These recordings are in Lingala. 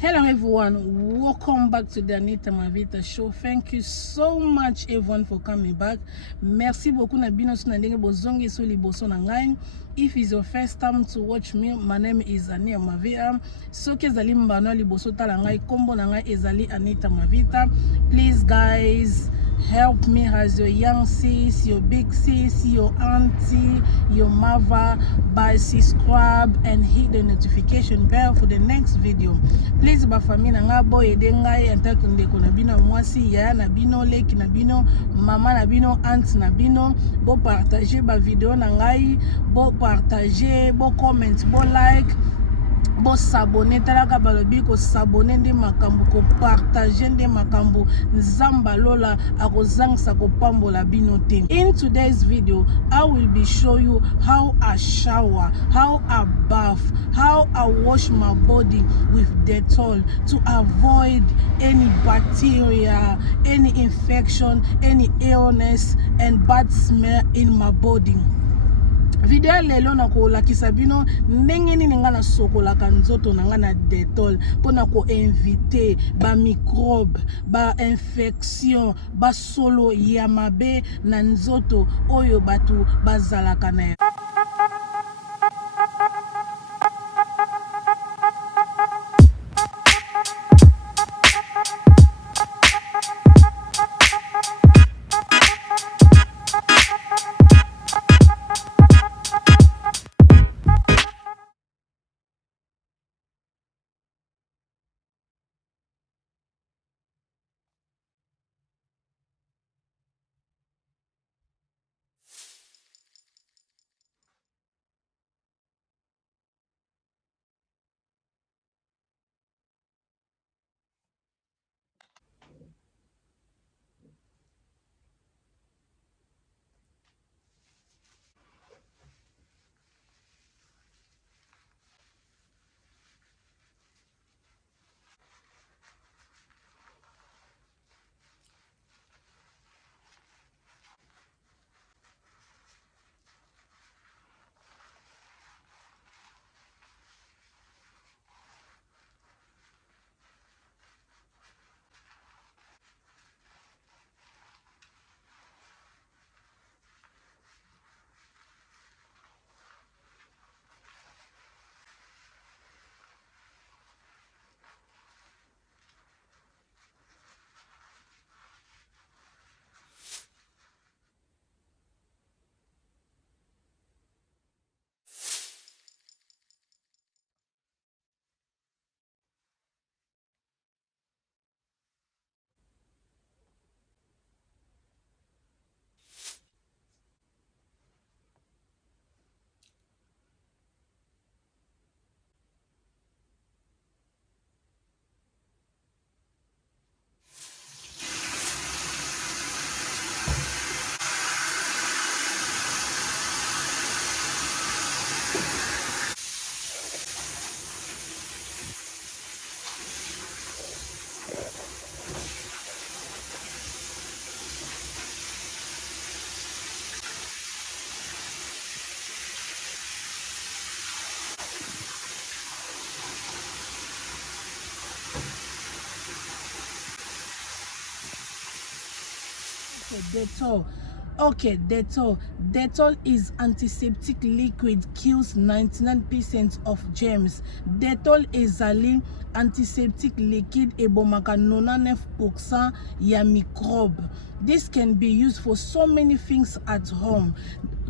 Hello everyone, welcome back to the Anita Mavita show. Thank you so much everyone for coming back. Merci beaucoup na bino na ndenge bozongi so liboso na ngai. If it's your first time to watch me, my name is Anita Mavita. So kezali mbano liboso tala ngai kombo na ngai ezali Anita Mavita. Please guys, help me as your young sis, your big sis, your auntie, your mother by subscribe and hit the notification bell for the next video. Please ba famille nga boy edengai entakunde ko na bino mwasi ya na bino leki na bino mama na bino aunt na bino bo partager ba video na ngai bo partager bo comment bo like bo s'abonner talaka balobi ko s'abonner ndi makambo ko partager ndi makambo nzamba lola akozangisa ko pambola bino te. In today's video I will be show you how I shower, how I bath, how I wash my body with Dettol to avoid any bacteria, any infection, any illness and bad smell in my body. Video lelo na ko lakisa bino ndenge nini nga na sokola kanzoto na nga na Dettol pona ko inviter ba microbe ba infection ba solo ya mabe na nzoto oyo batu bazalaka na. Dettol. Okay, Dettol. Dettol is antiseptic liquid, kills 99% of germs. Dettol is a antiseptic liquid ebomaka 99% ya microbe. This can be used for so many things at home.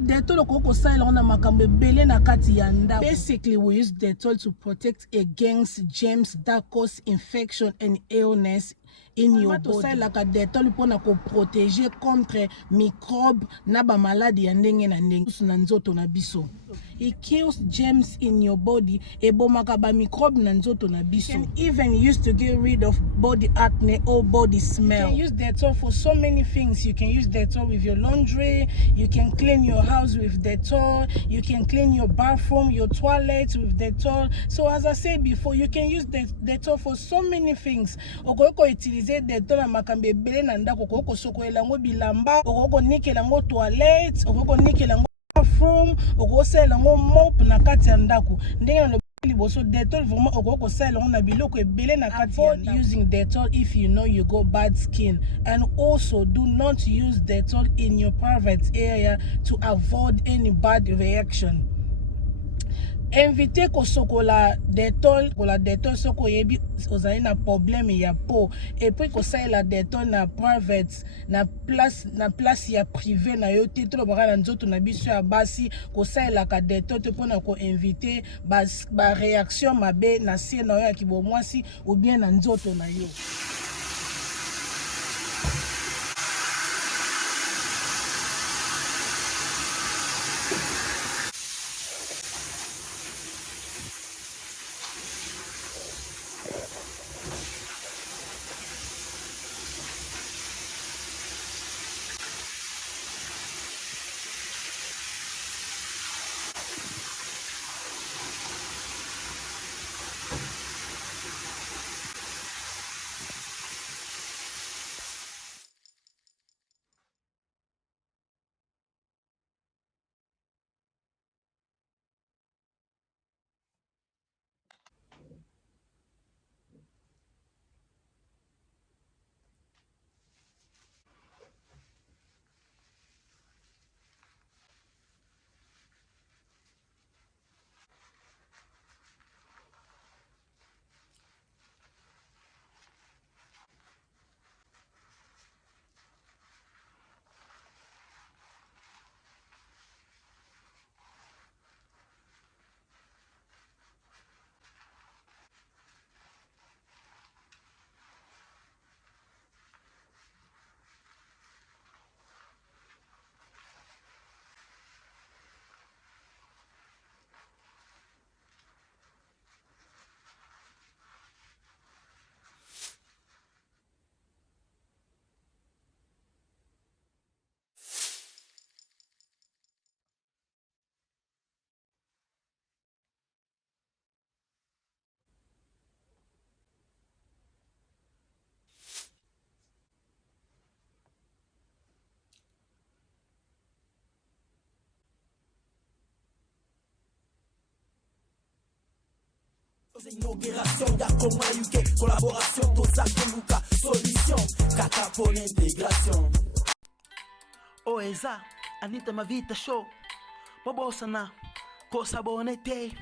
Dettol koko sala ona makambe bele na kati ya ndako. Basically, we use Dettol to protect against germs that cause infection and illness in your body. Like Dettol pona ko protéger contre microbe na ba maladie ya ndenge na ndenge na nzoto na biso. It kills germs in your body. Ebomaka ba microbe na nzoto na biso. You can even use to get rid of body acne or body smell. You can use Dettol for so many things. You can use Dettol with your laundry. You can clean your house with Dettol. You can clean your bathroom, your toilet with Dettol. So as I said before, you can use Dettol for so many things. Okoko utiliser Dettol na makambe bele na ndako okoko sokoela ngo bilamba, okoko nikela ngo toilet, okoko nikela ngo bathroom, okoko sela ngo mop na kati ya ndako. Ndenge liboso Dettol vraiment okoko sala on a biloko ebele na kati ya ndako. Using Dettol if you know you got bad skin, and also do not use Dettol in your private area to avoid any bad reaction. Invité ko Sokola Dettol, ko la Dettol soko yebi ozali na problème ya peau, et puis ko la Dettol na private na place ya privé na yo te to baka na nzoto na biso ya basi ko la ka Dettol te pona ko inviter ba réaction mabe na sie na yo ya kibomwasi ou bien na nzoto na yo. Inauguration, Gakoma UK, collaboration, Tosaka Luka, solution, Kaka pour l'intégration. Oeza, Anita Mavita Show, Bobosana, Kosa Bonete.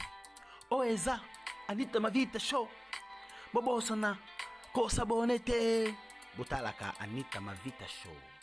Oeza, Anita Mavita Show, Bobosana, Kosa Bonete. Butalaka, Anita Mavita Show.